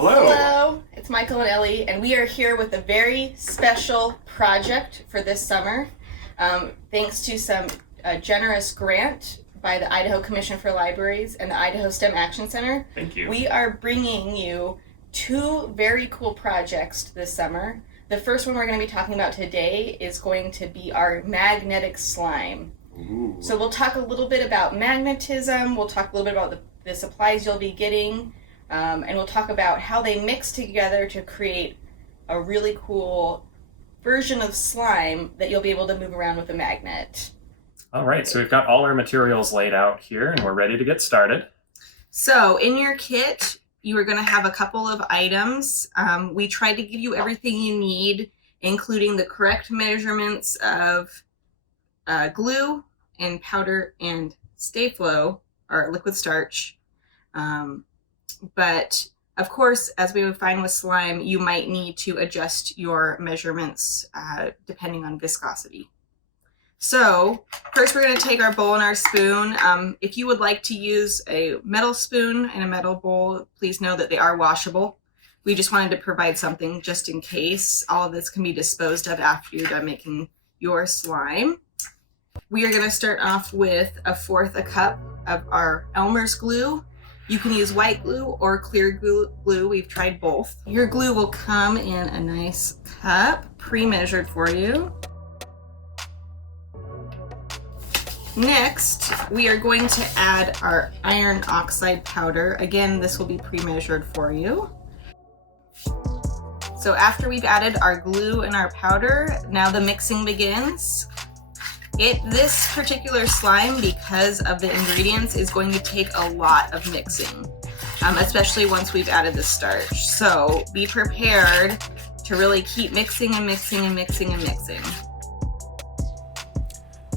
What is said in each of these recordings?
Hello! Hello, it's Michael and Ellie, and we are here with a very special project for this summer. Thanks to some generous grant by the Idaho Commission for Libraries and the Idaho STEM Action Center. Thank you. We are bringing you two very cool projects this summer. The first one we're going to be talking about today is going to be our magnetic slime. Ooh. So we'll talk a little bit about magnetism, we'll talk a little bit about the supplies you'll be getting, and we'll talk about how they mix together to create a really cool version of slime that you'll be able to move around with a magnet. All right, so we've got all our materials laid out here and we're ready to get started. So in your kit, you are going to have a couple of items. We tried to give you everything you need, including the correct measurements of glue and powder and stay flow, or liquid starch. But of course, as we would find with slime, you might need to adjust your measurements depending on viscosity. So first we're going to take our bowl and our spoon. If you would like to use a metal spoon and a metal bowl, please know that they are washable. We just wanted to provide something just in case. All of this can be disposed of after you're done making your slime. We are going to start off with 1/4 a cup of our Elmer's glue. You can use white glue or clear glue. We've tried both. Your glue will come in a nice cup, pre-measured for you. Next, we are going to add our iron oxide powder. Again, this will be pre-measured for you. So after we've added our glue and our powder, now the mixing begins. This particular slime, because of the ingredients, is going to take a lot of mixing, especially once we've added the starch. So be prepared to really keep mixing and mixing and mixing and mixing.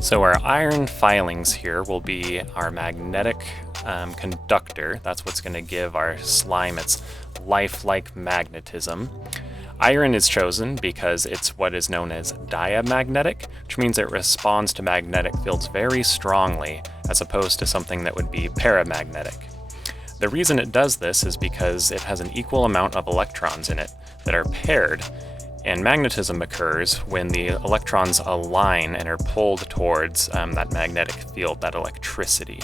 So our iron filings here will be our magnetic conductor. That's what's going to give our slime its lifelike magnetism. Iron is chosen because it's what is known as diamagnetic, which means it responds to magnetic fields very strongly, as opposed to something that would be paramagnetic. The reason it does this is because it has an equal amount of electrons in it that are paired, and magnetism occurs when the electrons align and are pulled towards that magnetic field, that electricity.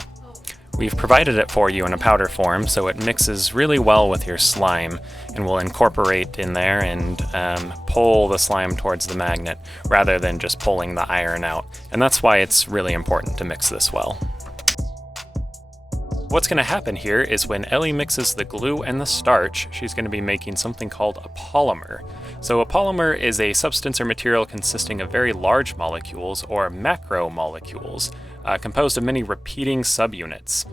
We've provided it for you in a powder form, so it mixes really well with your slime and will incorporate in there and pull the slime towards the magnet rather than just pulling the iron out. And that's why it's really important to mix this well. What's going to happen here is when Ellie mixes the glue and the starch, she's going to be making something called a polymer. So a polymer is a substance or material consisting of very large molecules, or macromolecules, composed of many repeating subunits.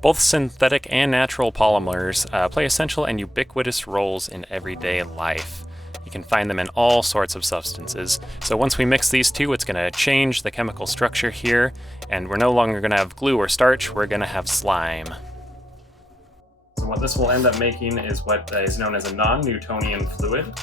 Both synthetic and natural polymers play essential and ubiquitous roles in everyday life. You can find them in all sorts of substances. So once we mix these two, it's going to change the chemical structure here, and we're no longer going to have glue or starch, we're going to have slime. So what this will end up making is what is known as a non-Newtonian fluid.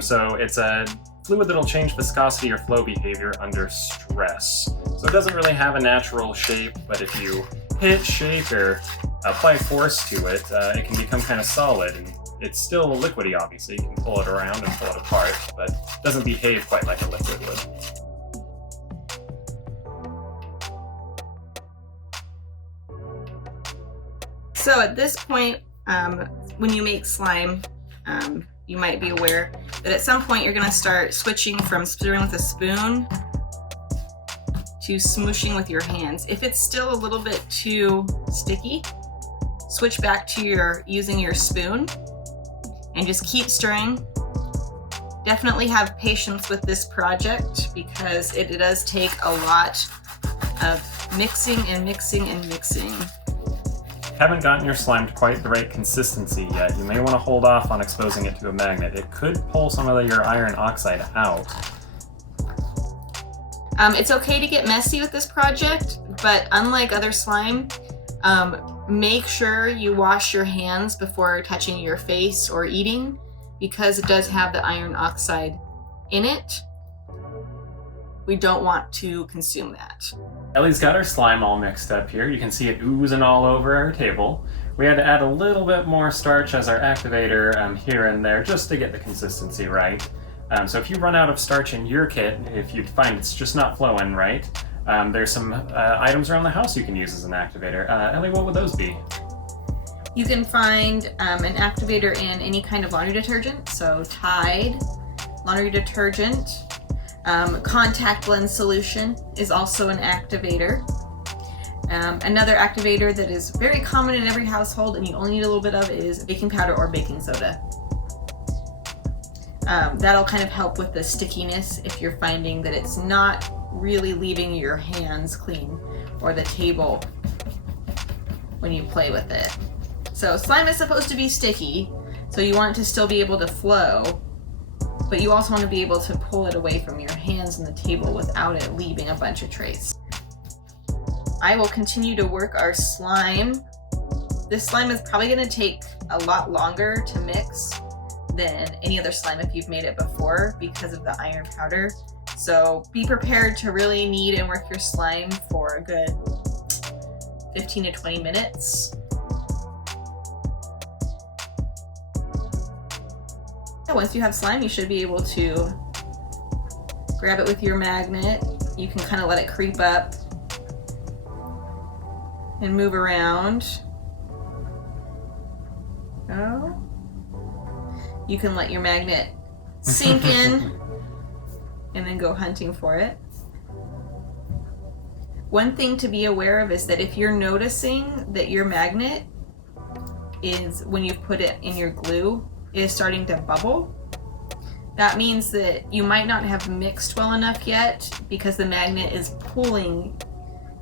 So it's a fluid that'll change viscosity or flow behavior under stress. So it doesn't really have a natural shape, but if you hit, shake, or apply force to it, it can become kind of solid. And it's still liquidy, obviously. You can pull it around and pull it apart, but it doesn't behave quite like a liquid would. So at this point, when you make slime, you might be aware that at some point you're going to start switching from stirring with a spoon to smooshing with your hands. If it's still a little bit too sticky, switch back to using your spoon and just keep stirring. Definitely have patience with this project because it does take a lot of mixing and mixing and mixing. Haven't gotten your slime to quite the right consistency yet, you may want to hold off on exposing it to a magnet. It could pull some of your iron oxide out. It's okay to get messy with this project, but unlike other slime, make sure you wash your hands before touching your face or eating, because it does have the iron oxide in it. We don't want to consume that. Ellie's got our slime all mixed up here. You can see it oozing all over our table. We had to add a little bit more starch as our activator here and there just to get the consistency right. So if you run out of starch in your kit, if you find it's just not flowing right, there's some items around the house you can use as an activator. Ellie, what would those be? You can find an activator in any kind of laundry detergent, so Tide, laundry detergent. Contact lens solution is also an activator. Another activator that is very common in every household and you only need a little bit of is baking powder or baking soda. That'll kind of help with the stickiness if you're finding that it's not really leaving your hands clean or the table when you play with it. So slime is supposed to be sticky, so you want it to still be able to flow, but you also want to be able to pull it away from your hands and the table without it leaving a bunch of trace. I will continue to work our slime. This slime is probably going to take a lot longer to mix than any other slime if you've made it before because of the iron powder. So be prepared to really knead and work your slime for a good 15 to 20 minutes. Once you have slime, you should be able to grab it with your magnet. You can kind of let it creep up and move around. Oh. You can let your magnet sink in and then go hunting for it. One thing to be aware of is that if you're noticing that your magnet is, when you've put it in your glue, is starting to bubble, that means that you might not have mixed well enough yet because the magnet is pulling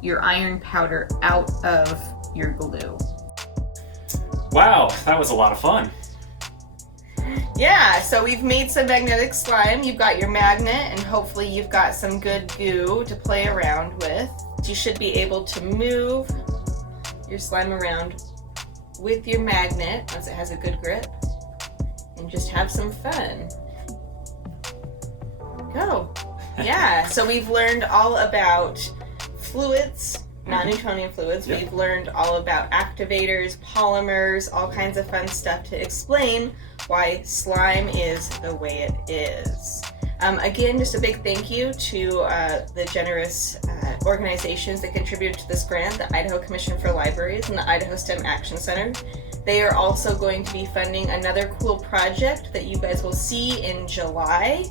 your iron powder out of your glue. Wow, that was a lot of fun. Yeah, so we've made some magnetic slime. You've got your magnet and hopefully you've got some good goo to play around with. You should be able to move your slime around with your magnet once it has a good grip and just have some fun. Go. Yeah, so we've learned all about fluids, non-Newtonian fluids. Yep. We've learned all about activators, polymers, all kinds of fun stuff to explain why slime is the way it is. Again, just a big thank you to the generous organizations that contributed to this grant, the Idaho Commission for Libraries and the Idaho STEM Action Center. They are also going to be funding another cool project that you guys will see in July.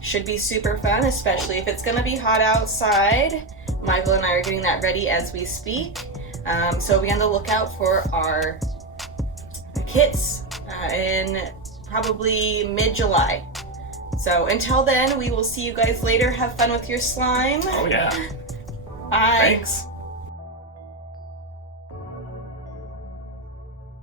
Should be super fun, especially if it's gonna be hot outside. Michael and I are getting that ready as we speak. So be on the lookout for our kits in probably mid-July. So until then, we will see you guys later. Have fun with your slime. Oh yeah. Bye. Thanks.